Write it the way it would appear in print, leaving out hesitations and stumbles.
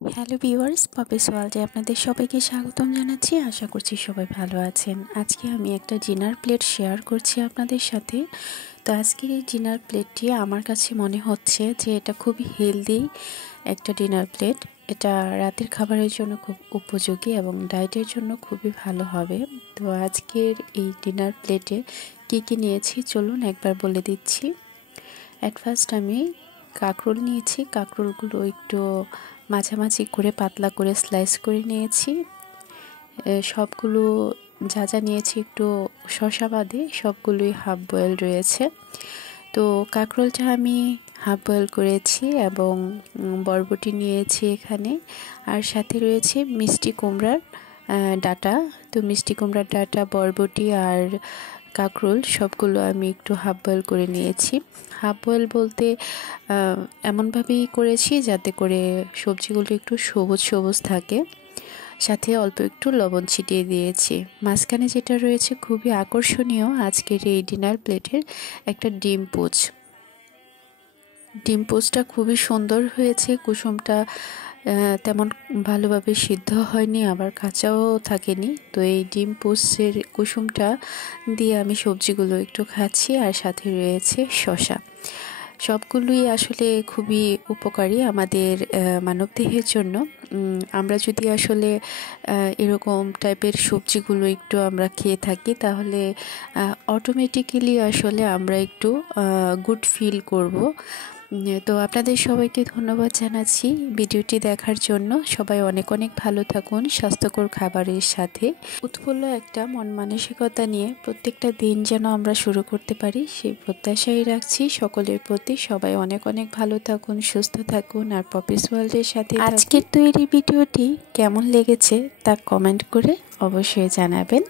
Hello viewers, Poppy's ওয়ার্ল্ডে আপনাদের সবাইকে স্বাগতম জানাচ্ছি। আশা করছি সবাই ভালো আছেন। আজকে আমি একটা ডিনার প্লেট শেয়ার করছি আপনাদের সাথে। তো আজকের এই ডিনার প্লেটটি আমার কাছে মনে হচ্ছে যে এটা খুবই হেলদি একটা ডিনার প্লেট। এটা রাতের খাবারের জন্য খুব উপযোগী এবং ডায়েটের জন্য খুবই ভালো হবে। তো আজকের এই ডিনার প্লেটে কী নিয়েছি চলুন একবার বলে দিচ্ছি। অ্যাট ফার্স্ট আমি কাঁকরোল নিয়েছি। কাঁকরোলগুলো একটু মাঝামাঝি করে পাতলা করে স্লাইস করে নিয়েছি। সবগুলো যা নিয়েছি একটু শসা বাদে সবগুলোই হাফ বয়েল রয়েছে। তো কাঁকরোলটা আমি হাফ বয়েল করেছি এবং বরবটি নিয়েছি এখানে, আর সাথে রয়েছে মিষ্টি কুমড়ার ডাঁটা। তো মিষ্টি কুমড়ার ডাঁটা, বরবটি আর কাঁকরোল সবগুলো আমি একটু হাফ বয়েল করে নিয়েছি। হাফ বয়েল বলতে এমনভাবেই করেছি যাতে করে সবজিগুলো একটু সবুজ সবুজ থাকে, সাথে অল্প একটু লবণ ছিটিয়ে দিয়েছি। মাঝখানে যেটা রয়েছে খুবই আকর্ষণীয় আজকের এই ডিনার প্লেটের একটা ডিম পোচ। ডিম পোচটা খুবই সুন্দর হয়েছে। কুসুমটা তেমন ভালোভাবে সিদ্ধ হয়নি, আবার কাঁচাও থাকেনি। তো এই ডিম পোচের কুসুমটা দিয়ে আমি সবজিগুলো একটু খাচ্ছি, আর সাথে রয়েছে শসা। সবগুলোই আসলে খুবই উপকারী আমাদের মানবদেহের জন্য। আমরা যদি আসলে এরকম টাইপের সবজিগুলো একটু আমরা খেয়ে থাকি, তাহলে অটোমেটিক্যালি আসলে আমরা একটু গুড ফিল করব। তো আপনাদের সবাইকে ধন্যবাদ জানাচ্ছি ভিডিওটি দেখার জন্য। সবাই অনেক অনেক ভালো থাকুন স্বাস্থ্যকর খাবারের সাথে। উৎফুল্ল একটা মন মানসিকতা নিয়ে প্রত্যেকটা দিন যেন আমরা শুরু করতে পারি, সেই প্রত্যাশাই রাখছি সকলের প্রতি। সবাই অনেক অনেক ভালো থাকুন, সুস্থ থাকুন, আর পপিস ওয়ার্ল্ডের সাথে। আজকের তৈরি ভিডিওটি কেমন লেগেছে তা কমেন্ট করে অবশ্যই জানাবেন।